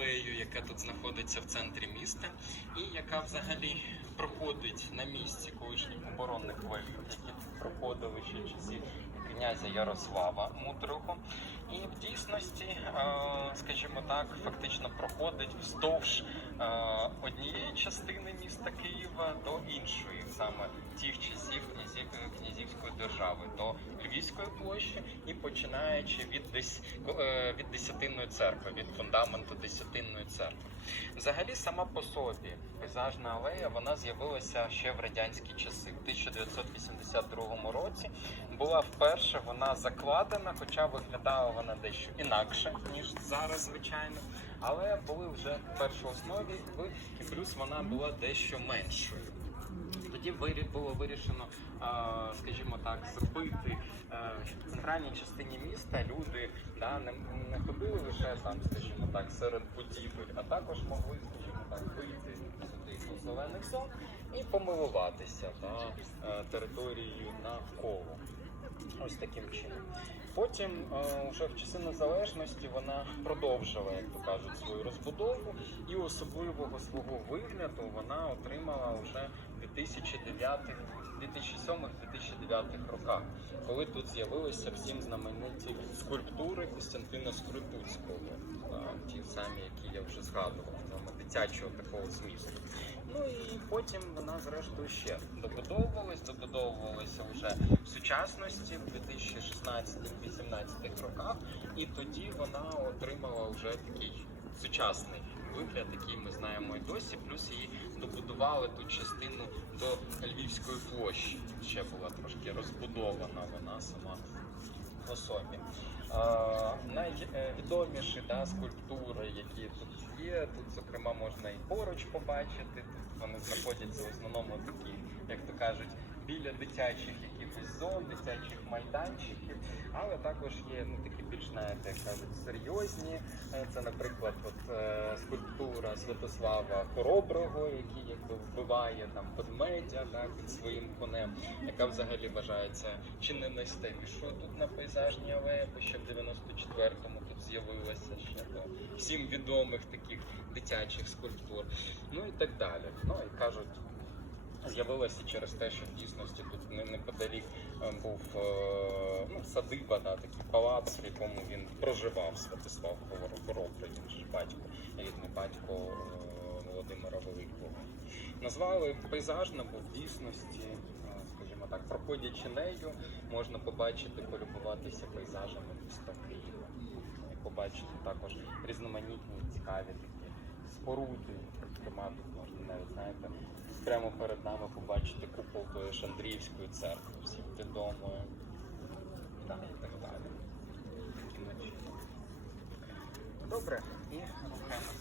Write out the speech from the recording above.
алею, яка тут знаходиться в центрі міста, і яка взагалі проходить на місці колишніх оборонних валів, проходили ще часів князя Ярослава Мудрого. І в дійсності, е, скажімо так, фактично проходить вздовж е, однієї частини міста Києва до іншої, саме тих часів князів, князівської держави, до Львівської площі і починаючи від десь е, від Десятинної церкви, від фундаменту Десятинної церкви. Взагалі, сама по собі пейзажна алея вона з'явилася ще в радянські часи, в 1982 році. Була вперше вона закладена, хоча виглядала вона дещо інакше ніж зараз, звичайно. Але були вже в першій основі, і плюс вона була дещо меншою. Тоді було вирішено, е, скажімо так, зробити е, в центральній частині міста люди да, не, не ходили лише там, скажімо так, серед будівель, а також могли, скажімо так, вийти сюди до зелених зон і помилуватися да, е, територією навколо. Ось таким чином. Потім, е, вже в часи незалежності, вона продовжила, як то кажуть, свою розбудову, і особливого свого вигляду вона отримала вже в 2009 2007-2009 роках, коли тут з'явилися всім знамениті скульптури Костянтина Скрипуцького, е, ті самі, які я вже згадував, саме дитячого такого змісту. Ну і потім вона зрештою ще добудовувалась, добудовувалася вже в сучасності в 2016-2018 роках, і тоді вона отримала вже такий сучасний вигляд, який ми знаємо і досі. Плюс її добудували ту частину до Львівської площі. Ще була трошки розбудована вона сама в особі. А, найвідоміші да, скульптури, які тут є. Тут, зокрема, можна і поруч побачити. Тут вони знаходяться в основному такі, як то кажуть, біля дитячих якихось зон, дитячих майданчиків, але також є ну такі більш знаєте, як кажуть, серйозні. Е, Це, наприклад, от е, скульптура Святослава Хороброго, який якби вбиває там ведмедя да, під своїм конем, яка взагалі вважається чи не найстарішою тут на пейзажній алеї, бо ще в 94-му тут з'явилася ще до всім відомих таких дитячих скульптур. Ну і так далі. Ну і кажуть. З'явилася через те, що в дійсності тут неподалік е, був е, ну, садиба, да, такий палац, в якому він проживав Святослав Хоробрий, він ж батько, рідний батько е, Володимира Великого. Назвали пейзажно, бо в дійсності, скажімо так, проходячи нею, можна побачити, полюбуватися пейзажами міста Києва. Побачити також різноманітні цікаві такі споруди. Зокрема, можна навіть знаєте, прямо перед нами побачити купол тої Шандрівської церкви, всім відомою Да, і так далі. Добре, і рухаємося.